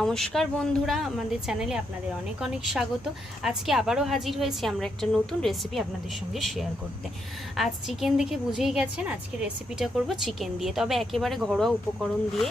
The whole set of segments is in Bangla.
নমস্কার বন্ধুরা, আমাদের চ্যানেলে আপনাদের অনেক অনেক স্বাগত। আজকে আবারও হাজির হয়েছি আমরা একটা নতুন রেসিপি আপনাদের সঙ্গে শেয়ার করতে। আজ চিকেন দেখে বুঝেই গেছেন আজকে রেসিপিটা করব চিকেন দিয়ে, তবে একেবারে ঘরোয়া উপকরণ দিয়ে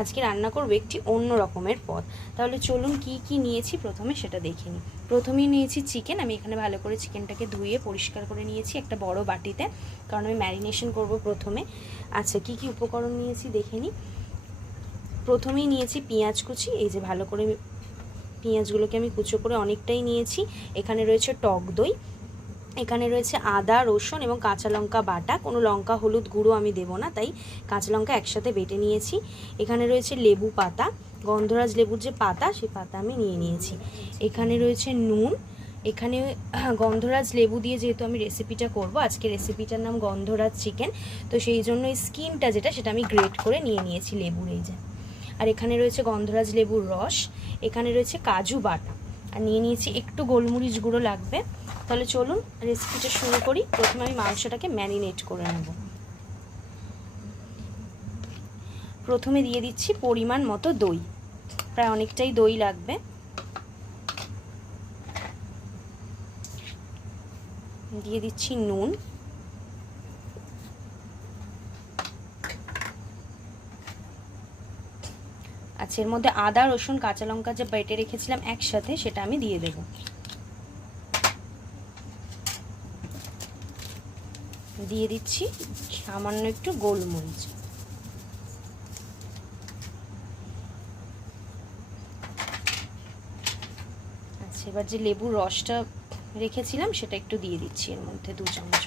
আজকে রান্না করব একটি অন্য রকমের পদ। তাহলে চলুন কি কি নিয়েছি প্রথমে সেটা দেখে নিই। প্রথমেই নিয়েছি চিকেন। আমি এখানে ভালো করে চিকেনটাকে ধুয়ে পরিষ্কার করে নিয়েছি একটা বড় বাটিতে, কারণ আমি ম্যারিনেশন করব প্রথমে। আচ্ছা, কি কি উপকরণ নিয়েছি দেখে নিই। প্রথমেই নিয়েছি পেঁয়াজ কুচি। এই যে ভালো করে পেঁয়াজগুলোকে আমি কুচো করে অনেকটাই নিয়েছি। এখানে রয়েছে টক দই, এখানে রয়েছে আদা রসুন এবং কাঁচা লঙ্কা বাটা। কোনো লঙ্কা হলুদ গুঁড়ো আমি দেবো না, তাই কাঁচা লঙ্কা একসাথে বেটে নিয়েছি। এখানে রয়েছে লেবু পাতা, গন্ধরাজ লেবুর যে পাতা সেই পাতা আমি নিয়ে নিয়েছি। এখানে রয়েছে নুন। এখানে গন্ধরাজ লেবু দিয়ে যেহেতু আমি রেসিপিটা করব, আজকে রেসিপিটার নাম গন্ধরাজ চিকেন, তো সেই জন্য এই স্কিনটা সেটা আমি গ্রেট করে নিয়ে নিয়েছি লেবুর এই যে। আর এখানে রয়েছে গন্ধরাজ লেবুর রস, এখানে রয়েছে কাজু বাটা, আর নিয়ে নিয়েছি একটু গোলমরিচ গুঁড়ো লাগবে। তাহলে চলুন রেসিপিটা শুরু করি। প্রথমে আমি মাংসটাকে ম্যারিনেট করে নেব। প্রথমে দিয়ে দিচ্ছি পরিমাণ মতো দই, প্রায় অনেকটাই দই লাগবে। দিয়ে দিচ্ছি নুন, আচ্ছা এর মধ্যে আদা রসুন কাঁচা লঙ্কা যে বেটে রেখেছিলাম একসাথে সেটা আমি দিয়ে দেব। দিয়ে দিচ্ছি সামান্য একটু গোলমরিচ। আচ্ছা, এবার যে লেবুর রসটা রেখেছিলাম সেটা একটু দিয়ে দিচ্ছি এর মধ্যে 2 চামচ।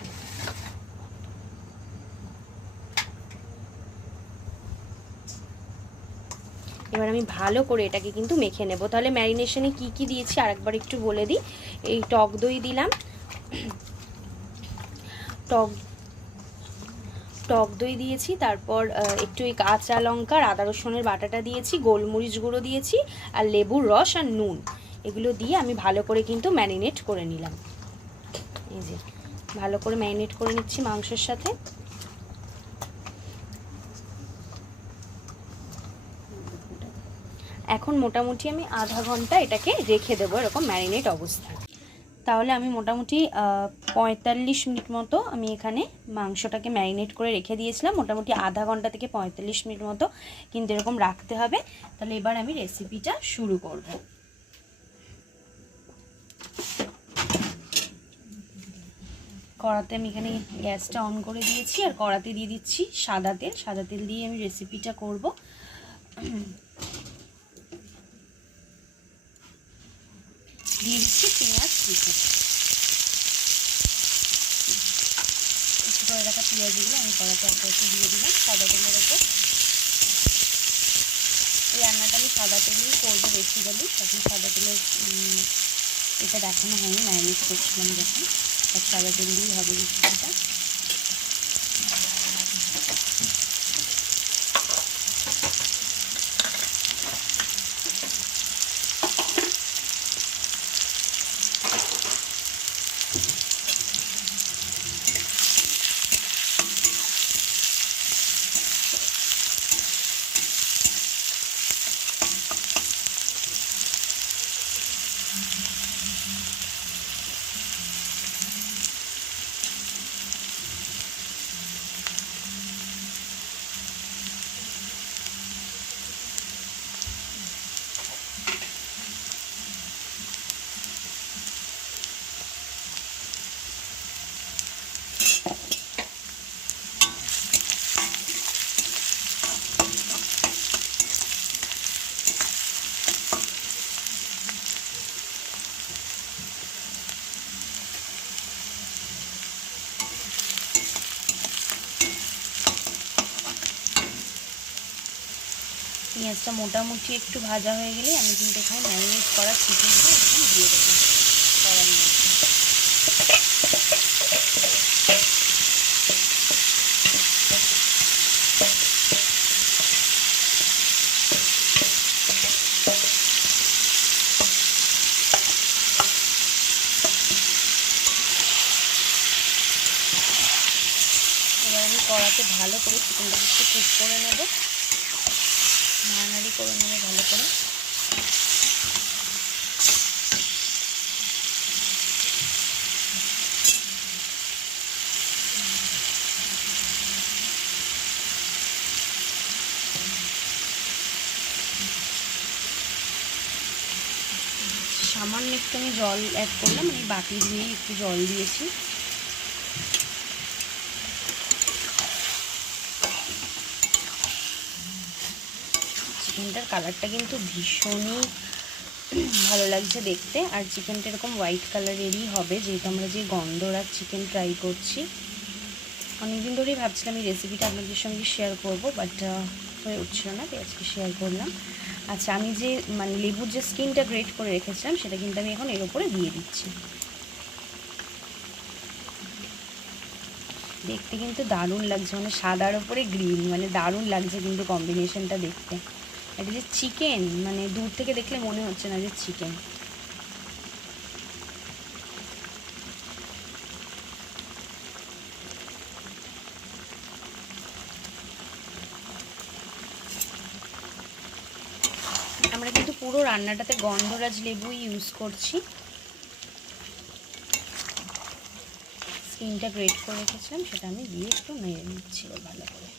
এবার আমি ভালো করে এটাকে কিন্তু মেখে নেব। তাহলে ম্যারিনেশনে কি কি দিয়েছি আরেকবার একটু বলে দিই। এই টক দই দিলাম, টক দই দিয়েছি, তারপর একটু এই কাঁচা লঙ্কা আদা রসুনের বাটাটা দিয়েছি, গোলমরিচ গুঁড়ো দিয়েছি, আর লেবুর রস আর নুন, এগুলো দিয়ে আমি ভালো করে কিন্তু ম্যারিনেট করে নিলাম। এই যে ভালো করে ম্যারিনেট করে নিচ্ছি মাংসের সাথে। এখন মোটামুটি আমি আধা ঘন্টা এটাকে রেখে দেবো এরকম ম্যারিনেট অবস্থায়। তাহলে আমি মোটামুটি 45 মিনিট মতো আমি এখানে মাংসটাকে ম্যারিনেট করে রেখে দিয়েছিলাম। মোটামুটি আধা ঘন্টা থেকে 45 মিনিট মতো কিন্তু এরকম রাখতে হবে। তাহলে এবার আমি রেসিপিটা শুরু করব। কড়াতে আমি এখানে গ্যাসটা অন করে দিয়েছি, আর কড়াতে দিয়ে দিচ্ছি সাদা তেল। সাদা তেল দিয়ে আমি রেসিপিটা করব। দিয়ে দিচ্ছি পেঁয়াজ কুচি। কুচি করে রাখা পেঁয়াজগুলো আমি কড়াতে একটু দিয়ে দিলাম সাদা তেলের ওপর। এই রান্নাটা আমি সাদা তেলেই করবো বেসিক্যালি, তখন সাদা তেলের এটা দেখানো হয়নি, ম্যারিনেট করছিলাম যখন, সাদা তেল দিয়েই হবে রেসিপিটা। পেঁয়াজটা মোটামুটি একটু ভাজা হয়ে গেলে আমি কিন্তু এখানে ম্যারিনেট করা চিকেনটা একদম দিয়ে দেবো কড়াইয়ের মধ্যে। এবার আমি কড়াতে ভালো করে চিকেনটাকে একটু কুক করে নেব, নাড়ানাড়ি করে নেবো ভালো করে। সামান্য একটু আমি জল অ্যাড করলাম, মানে বাটি ধুয়েই একটু জল দিয়েছি। চিকেনটার কালারটা কিন্তু ভীষণই ভালো লাগছে দেখতে, আর চিকেনটা এরকম হোয়াইট কালারেরই হবে, যেহেতু আমরা যে গন্ধরাজ চিকেন ট্রাই করছি। অনেকদিন ধরেই ভাবছিলাম এই রেসিপিটা আপনাদের সঙ্গে শেয়ার করব, বাট হয়ে উঠছিল না, তাই আজকে শেয়ার করলাম। আচ্ছা, আমি যে মানে লেবুর যে স্কিনটা গ্রেট করে রেখেছিলাম সেটা কিন্তু আমি এখন এর উপরে দিয়ে দিচ্ছি। দেখতে কিন্তু দারুণ লাগছে, মানে সাদার উপরে গ্রিন, মানে দারুণ লাগছে কিন্তু কম্বিনেশনটা দেখতে। এটা যে চিকেন, মানে দূর থেকে দেখলে মনে হচ্ছে না যে চিকেন। আমরা কিন্তু পুরো রান্নাটাতে গন্ধরাজ লেবুই ইউজ করছি। স্কিনটা গ্রেট করে রেখেছিলাম, সেটা আমি দিয়ে একটু নেড়ে নিচ্ছি ভালো করে।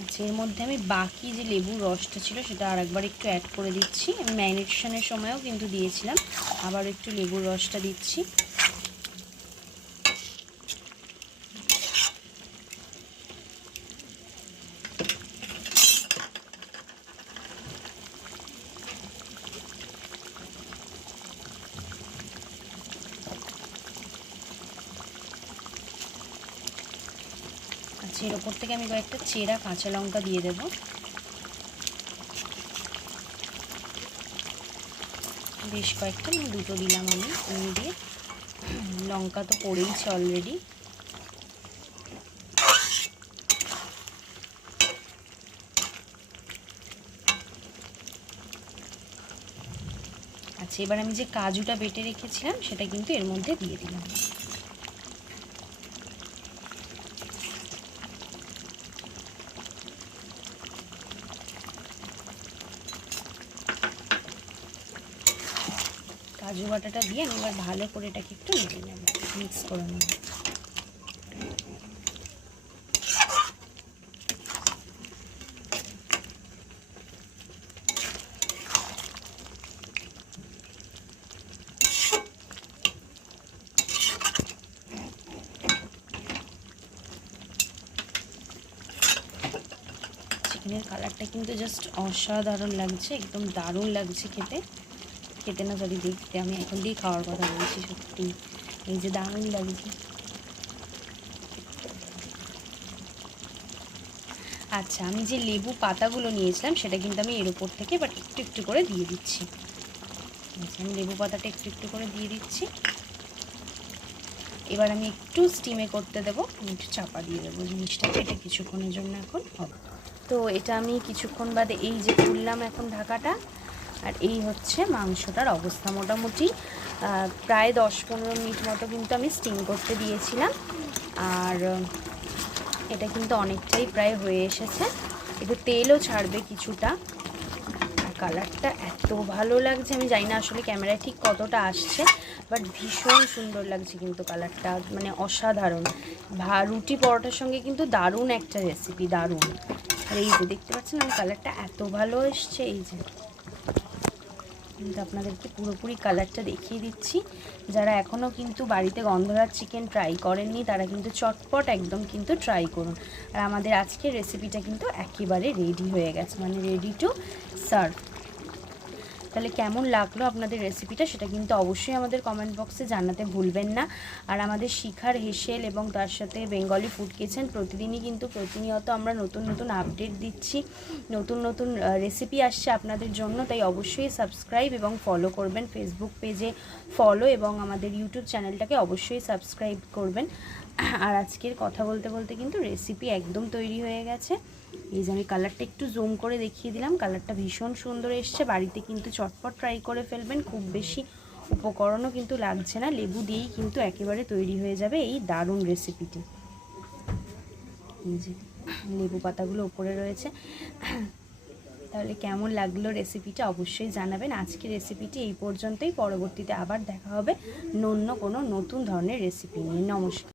আচ্ছা, এর মধ্যে আমি বাকি যে লেবুর রসটা ছিল সেটা আরেকবার একটু অ্যাড করে দিচ্ছি। আমি ম্যারিনেশনের সময়ও কিন্তু দিয়েছিলাম, আবার একটু লেবুর রসটা দিচ্ছি। আচ্ছা, এর ওপর থেকে আমি কয়েকটা চেরা কাঁচা লঙ্কা দিয়ে দেবো। বেশ কয়েকটা, মানে দুটো দিলাম আমি দিয়ে। লঙ্কা তো পড়েইছে অলরেডি। আচ্ছা, এবার আমি যে কাজুটা বেটে রেখেছিলাম সেটা কিন্তু এর মধ্যে দিয়ে দিলাম। কাজু বাটাটা দিয়ে আমি এবার ভালো করে এটাকে একটু নেড়ে নেব, মিক্স করে নেব। চিকেনের কালারটা কিন্তু জাস্ট অসাধারণ লাগছে, একদম দারুণ লাগছে খেতে। খেতে না, সরি দেখতে, আমি এখন দিয়ে খাওয়ার কথা বলছি। সত্যি এই যে দারুণ লাগছে। আচ্ছা, আমি যে লেবু পাতাগুলো নিয়েছিলাম সেটা কিন্তু আমি এর উপর থেকে এবার একটু একটু করে দিয়ে দিচ্ছি। আচ্ছা, আমি লেবু পাতাটা একটু একটু করে দিয়ে দিচ্ছি। এবার আমি একটু স্টিমে করতে দেবো, একটু চাপা দিয়ে দেবো জিনিসটাকে। এটা কিছুক্ষণের জন্য এখন হবে। তো এটা আমি কিছুক্ষণ বাদে এই যে খুললাম এখন ঢাকাটা, আর এই হচ্ছে মাংসটার অবস্থা। মোটামুটি প্রায় 10-15 মিনিট মতো কিন্তু আমি স্টিম করতে দিয়েছিলাম, আর এটা কিন্তু অনেকটাই প্রায় হয়ে এসেছে। একটু তেলও ছাড়বে কিছুটা। আর কালারটা এত ভালো লাগছে, আমি জানি না আসলে ক্যামেরায় ঠিক কতটা আসছে, বাট ভীষণ সুন্দর লাগছে কিন্তু কালারটা, মানে অসাধারণ। রুটি পরোটার সঙ্গে কিন্তু দারুণ একটা রেসিপি, দারুণ। আর এই যে দেখতে পাচ্ছেন আমার কালারটা এত ভালো এসছে, এই যে কিন্তু আপনাদেরকে পুরোপুরি কালারটা দেখিয়ে দিচ্ছি। যারা এখনও কিন্তু বাড়িতে গন্ধরাজ চিকেন ট্রাই করেননি তারা কিন্তু চটপট একদম কিন্তু ট্রাই করুন। আর আমাদের আজকের রেসিপিটা কিন্তু একেবারে রেডি হয়ে গেছে, মানে রেডি টু সার্ভ। তাহলে কেমন লাগলো আপনাদের রেসিপিটা সেটা কিন্তু অবশ্যই আমাদের কমেন্ট বক্সে জানাতে ভুলবেন না। আর আমাদের শিখার হেসেল এবং তার সাথে বেঙ্গলি ফুড কিচেন প্রতিদিনই কিন্তু প্রতিনিয়ত আমরা নতুন নতুন আপডেট দিচ্ছি, নতুন নতুন রেসিপি আসছে আপনাদের জন্য। তাই অবশ্যই সাবস্ক্রাইব এবং ফলো করবেন, ফেসবুক পেজে ফলো এবং আমাদের ইউটিউব চ্যানেলটাকে অবশ্যই সাবস্ক্রাইব করবেন। আর আজকের কথা বলতে বলতে কিন্তু রেসিপি একদম তৈরি হয়ে গেছে। এই যে আমি কালারটা একটু জুম করে দেখিয়ে দিলাম, কালারটা ভীষণ সুন্দর এসছে। বাড়িতে কিন্তু চটপট ট্রাই করে ফেলবেন, খুব বেশি উপকরণও কিন্তু লাগছে না, লেবু দিয়েই কিন্তু একেবারে তৈরি হয়ে যাবে এই দারুণ রেসিপিটি। এই যে লেবু পাতাগুলো উপরে রয়েছে। তাহলে কেমন লাগলো রেসিপিটা অবশ্যই জানাবেন। আজকের রেসিপিটি এই পর্যন্তই, পরবর্তীতে আবার দেখা হবে অন্য কোনো নতুন ধরনের রেসিপি নিয়ে। নমস্কার।